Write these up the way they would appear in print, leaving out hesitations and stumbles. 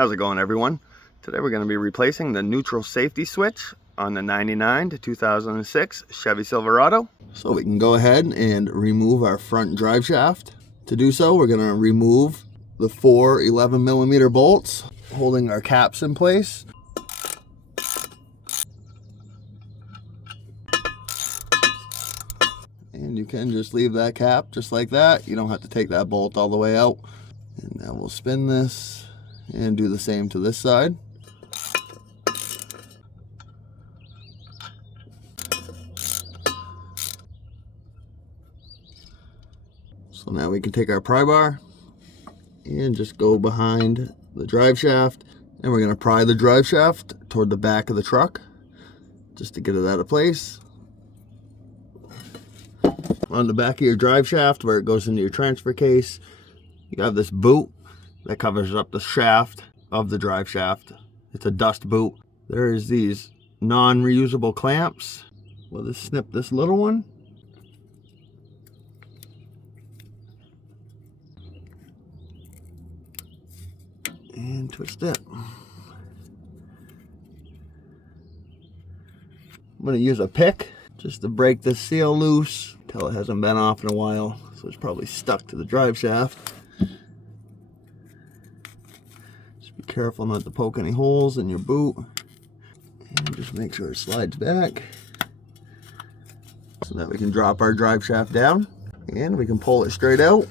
How's it going, everyone? Today we're going to be replacing the neutral safety switch on the 99 to 2006 Chevy Silverado. So we can go ahead and remove our front drive shaft. To do so, we're going to remove the 4 11mm bolts holding our caps in place. And you can just leave that cap just like that. You don't have to take that bolt all the way out. And now we'll spin this and do the same to this side. So now we can take our pry bar and just go behind the drive shaft, and we're going to pry the drive shaft toward the back of the truck just to get it out of place. On the back of your drive shaft, where it goes into your transfer case, you have this boot that covers up the shaft of the drive shaft. It's a dust boot. There's these non-reusable clamps. We'll just snip this little one. And twist it. I'm going to use a pick just to break this seal loose until it hasn't been off in a while, so it's probably stuck to the drive shaft. Just be careful not to poke any holes in your boot, and just make sure it slides back so that we can drop our drive shaft down and we can pull it straight out.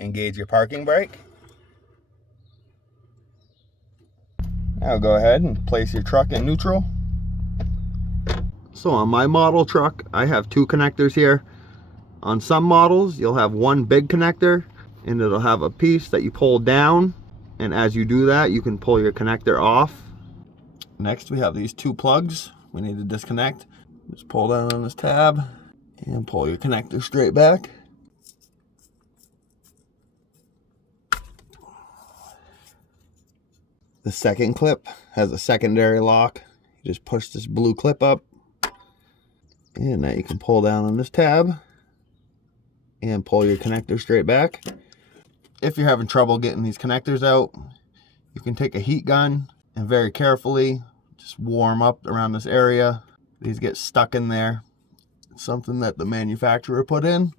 Engage your parking brake. Now go ahead and place your truck in neutral. So on my model truck, I have 2 connectors here. On some models, you'll have one big connector and it'll have a piece that you pull down, and as you do that, you can pull your connector off. Next, we have these 2 plugs we need to disconnect. Just pull down on this tab and pull your connector straight back. The second clip has a secondary lock. You just push this blue clip up, and now you can pull down on this tab and pull your connector straight back. If you're having trouble getting these connectors out, you can take a heat gun and very carefully just warm up around this area. These get stuck in there. It's something that the manufacturer put in.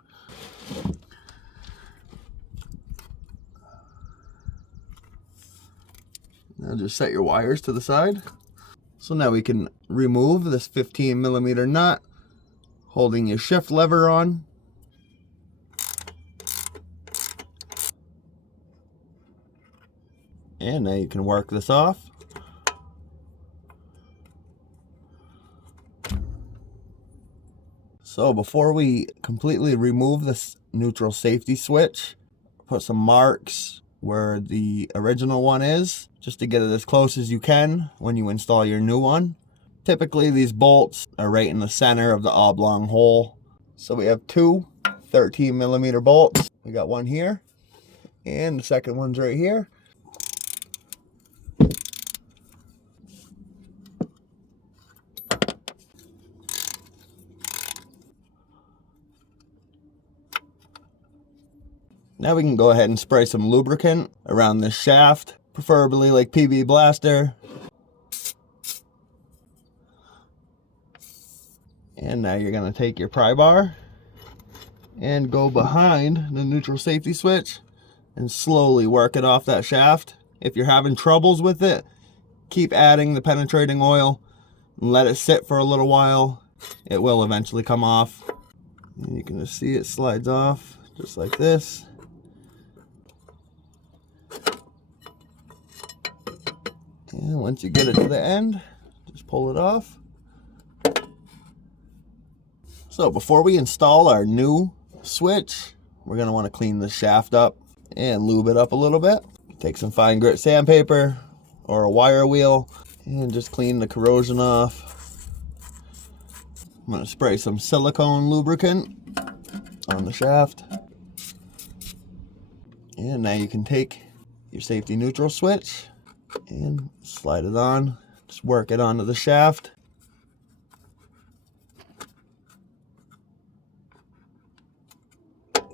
Now just set your wires to the side. So now we can remove this 15mm nut holding your shift lever on. And now you can work this off. So before we completely remove this neutral safety switch, put some marks where the original one is, just to get it as close as you can when you install your new one. Typically these bolts are right in the center of the oblong hole. So we have 2 13mm bolts. We got one here, and the second one's right here. Now we can go ahead and spray some lubricant around this shaft, preferably like PB Blaster. And now you're going to take your pry bar and go behind the neutral safety switch and slowly work it off that shaft. If you're having troubles with it, keep adding the penetrating oil and let it sit for a little while. It will eventually come off. And you can just see it slides off just like this. And once you get it to the end, just pull it off. So before we install our new switch, we're going to want to clean the shaft up and lube it up a little bit. Take some fine grit sandpaper or a wire wheel and just clean the corrosion off. I'm going to spray some silicone lubricant on the shaft. And now you can take your safety neutral switch and slide it on. Just work it onto the shaft.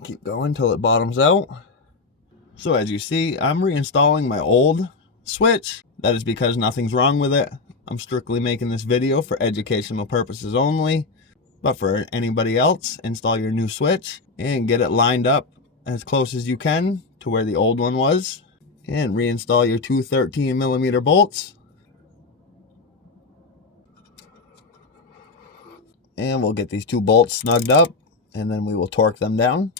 Keep going till it bottoms out. So as you see, I'm reinstalling my old switch. That is because nothing's wrong with it. I'm strictly making this video for educational purposes only. But for anybody else, install your new switch and get it lined up as close as you can to where the old one was. And reinstall your two 13mm bolts. And we'll get these two bolts snugged up, and then we will torque them down.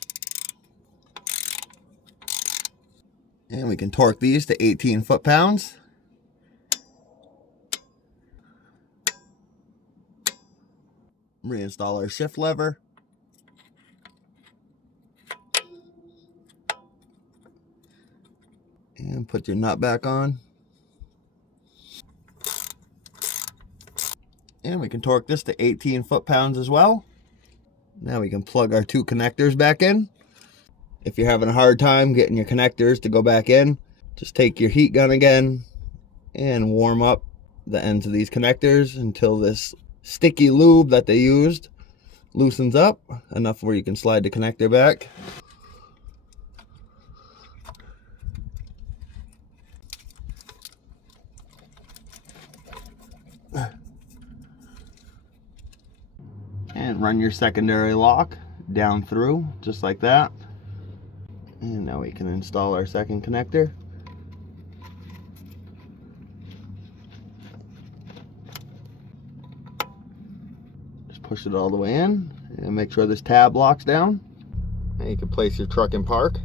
And we can torque these to 18 foot-pounds. Reinstall our shift lever. And put your nut back on. And we can torque this to 18 foot-pounds as well. Now we can plug our two connectors back in. If you're having a hard time getting your connectors to go back in, just take your heat gun again and warm up the ends of these connectors until this sticky lube that they used loosens up enough where you can slide the connector back. And run your secondary lock down through just like that. And now we can install our second connector. Just push it all the way in and make sure this tab locks down. And you can place your truck in park.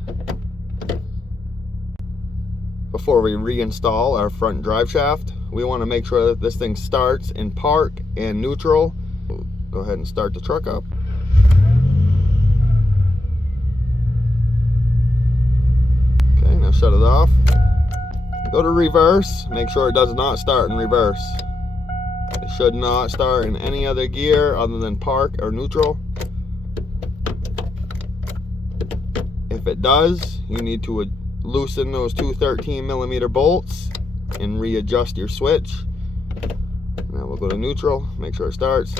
Before we reinstall our front drive shaft, we want to make sure that this thing starts in park and neutral. Go ahead and start the truck up. Okay, now shut it off. Go to reverse. Make sure it does not start in reverse. It should not start in any other gear other than park or neutral. If it does, you need to loosen those two 13mm bolts and readjust your switch. Now we'll go to neutral, make sure it starts.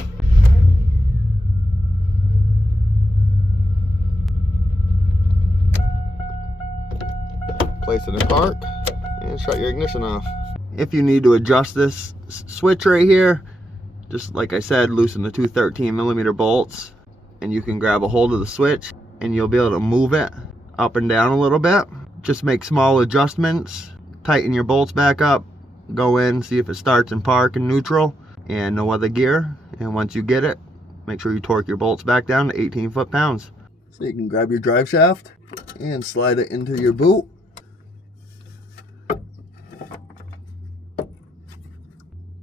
Place it in park and shut your ignition off. If you need to adjust this switch right here, just like I said, loosen the two 13mm bolts and you can grab a hold of the switch and you'll be able to move it up and down a little bit. Just make small adjustments, tighten your bolts back up, go in, see if it starts in park and neutral and no other gear. And once you get it, make sure you torque your bolts back down to 18 foot-pounds. So you can grab your drive shaft and slide it into your boot.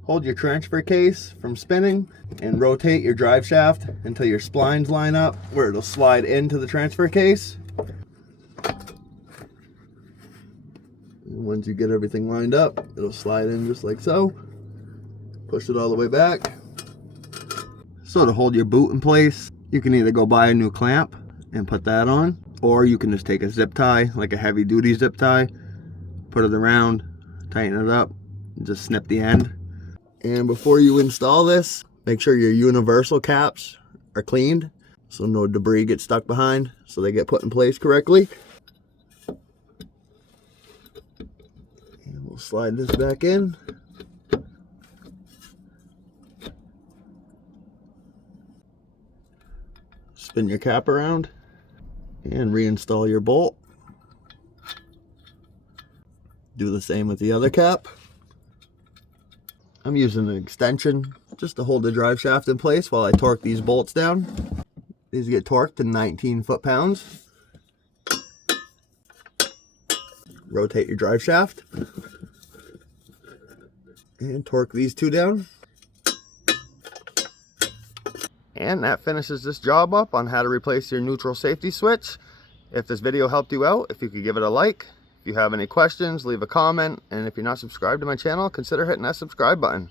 Hold your transfer case from spinning and rotate your drive shaft until your splines line up where it'll slide into the transfer case. And once you get everything lined up, it'll slide in just like so. Push it all the way back. So to hold your boot in place, you can either go buy a new clamp and put that on, or you can just take a zip tie, like a heavy duty zip tie, put it around, tighten it up, and just snip the end. And before you install this, make sure your universal caps are cleaned so no debris gets stuck behind, so they get put in place correctly. And we'll slide this back in. Spin your cap around and reinstall your bolt. Do the same with the other cap. I'm using an extension just to hold the drive shaft in place while I torque these bolts down. These get torqued to 19 foot-pounds. Rotate your drive shaft and torque these two down. And that finishes this job up on how to replace your neutral safety switch. If this video helped you out, if you could give it a like. If you have any questions, leave a comment, and if you're not subscribed to my channel, consider hitting that subscribe button.